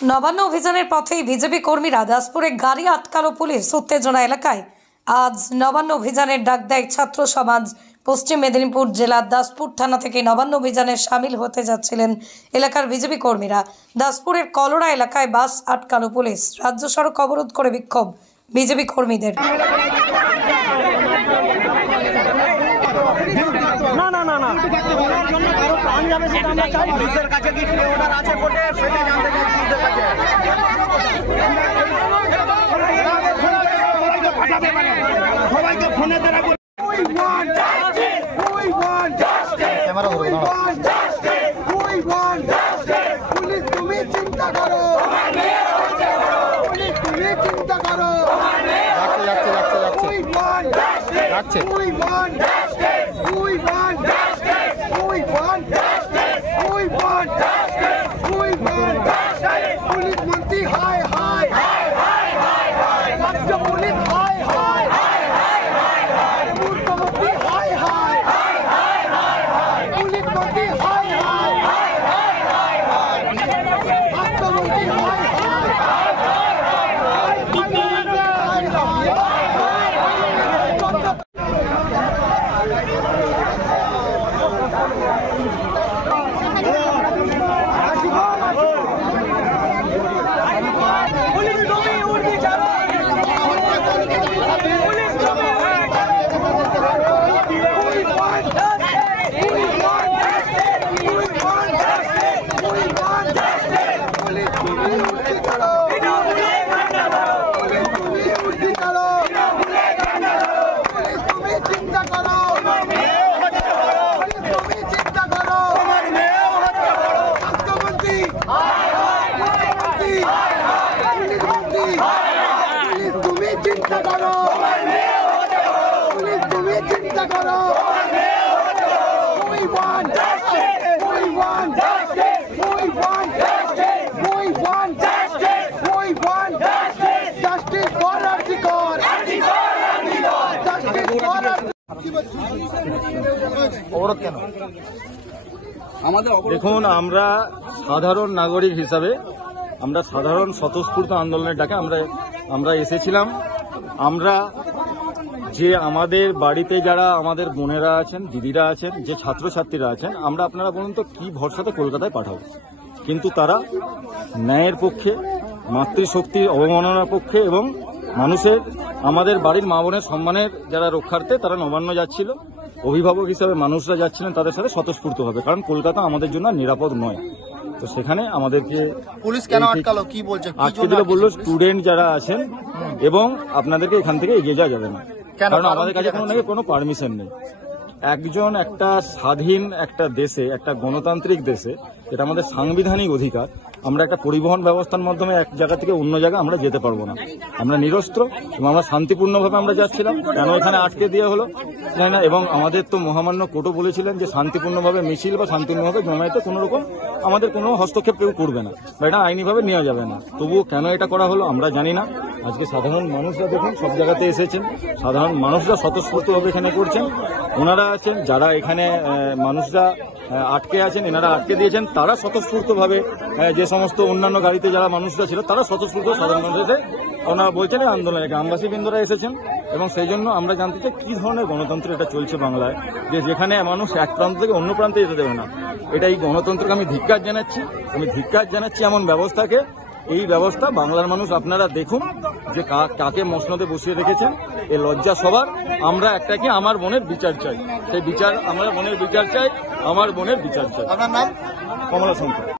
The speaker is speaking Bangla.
নবান্ন অভিযানের পথেই বিজেপি কর্মীরা দাসপুরে গাড়ি আটকালো পুলিশ। উত্তেজনা এলাকায় আজ নবান্ন অভিযানের ডাক দেয় ছাত্র সমাজ। পশ্চিম মেদিনীপুর জেলার দাসপুর থানা থেকে নবান্ন অভিযানে সামিল হতে যাচ্ছিলেন এলাকার বিজেপি কর্মীরা। দাসপুরের কলোরা এলাকায় বাস আটকালো পুলিশ। রাজ্য সড়ক অবরোধ করে বিক্ষোভ বিজেপি কর্মীদের। দেখুন, আমরা সাধারণ নাগরিক হিসাবে আমরা সাধারণ স্বতঃস্ফূর্ত আন্দোলনের ডাকে আমরা এসেছিলাম। আমরা যে আমাদের বাড়িতে যারা আমাদের বোনেরা আছেন, দিদিরা আছেন, যে ছাত্রছাত্রীরা আছেন, আমরা আপনারা বলুন তো কি ভরসাতে কলকাতায় পাঠাবো? কিন্তু তারা ন্যায়ের পক্ষে, মাতৃশক্তির অবমাননার পক্ষে এবং মানুষের, আমাদের বাড়ির মা বোনের সম্মানের যারা রক্ষার্থে তারা নবান্ন যাচ্ছিল। অভিভাবক হিসাবে মানুষরা যাচ্ছিলেন তাদের সাথে স্বতঃস্ফূর্ত হবে, কারণ কলকাতা আমাদের জন্য নিরাপদ নয়। তো সেখানে আমাদেরকে পুলিশ কেন আটকালো, কি বলছে? আটকে দিলে বললো স্টুডেন্ট যারা আছেন এবং আপনাদেরকে এখান থেকে এগিয়ে যাওয়া যাবে না, কারণ আমাদের কাছে কোনো পারমিশন নেই। একজন একটা স্বাধীন একটা দেশে, একটা গণতান্ত্রিক দেশে, এটা আমাদের সাংবিধানিক অধিকার, আমরা একটা পরিবহন ব্যবস্থার মাধ্যমে এক জায়গা থেকে অন্য জায়গায় আমরা যেতে পারবো না। আমরা নিরস্ত্র এবং আমরা শান্তিপূর্ণভাবে আমরা যাচ্ছিলাম। কেন এখানে আটকে দেওয়া হলো জানি না। এবং আমাদের তো মহামান্য কোর্টও বলেছিলেন যে শান্তিপূর্ণভাবে মিছিল বা শান্তিপূর্ণভাবে জমায়েতে কোনো রকম আমাদের কোনো হস্তক্ষেপ কেউ করবে না বা এটা আইনিভাবে নেওয়া যাবে না। তবুও কেন এটা করা হলো আমরা জানি না। আজকে সাধারণ মানুষরা দেখুন সব জায়গাতে এসেছেন, সাধারণ মানুষরা স্বতঃস্ফূর্তভাবে এখানে করছেন। ওনারা আছেন যারা এখানে মানুষরা আটকে আছেন, এনারা আটকে দিয়েছেন, তারা স্বতঃস্ফূর্তভাবে, যে সমস্ত অন্যান্য গাড়িতে যারা মানুষরা ছিল তারা স্বতঃস্ফূর্ত সাধারণ মানুষ এসে ওনারা বলছেন এই আন্দোলনে গ্রামবাসী বৃন্দরা এসেছেন। এবং সেই জন্য আমরা জানতে চাই কি ধরনের গণতন্ত্র এটা চলছে বাংলায়, যে যেখানে মানুষ এক প্রান্ত থেকে অন্য প্রান্তে যেতে দেবে না। এটা এই গণতন্ত্রকে আমি ধিক্কার জানাচ্ছি এমন ব্যবস্থাকে। এই ব্যবস্থা বাংলার মানুষ আপনারা দেখুন যে কাকে মসনদে বসিয়ে রেখেছেন। এই লজ্জা সবার। আমরা একটা কি আমার বোনের বিচার চাই, সেই বিচার, আমার বোনের বিচার চাই, আমার বোনের বিচার চাই। আপনার নাম? কমলা শঙ্কর।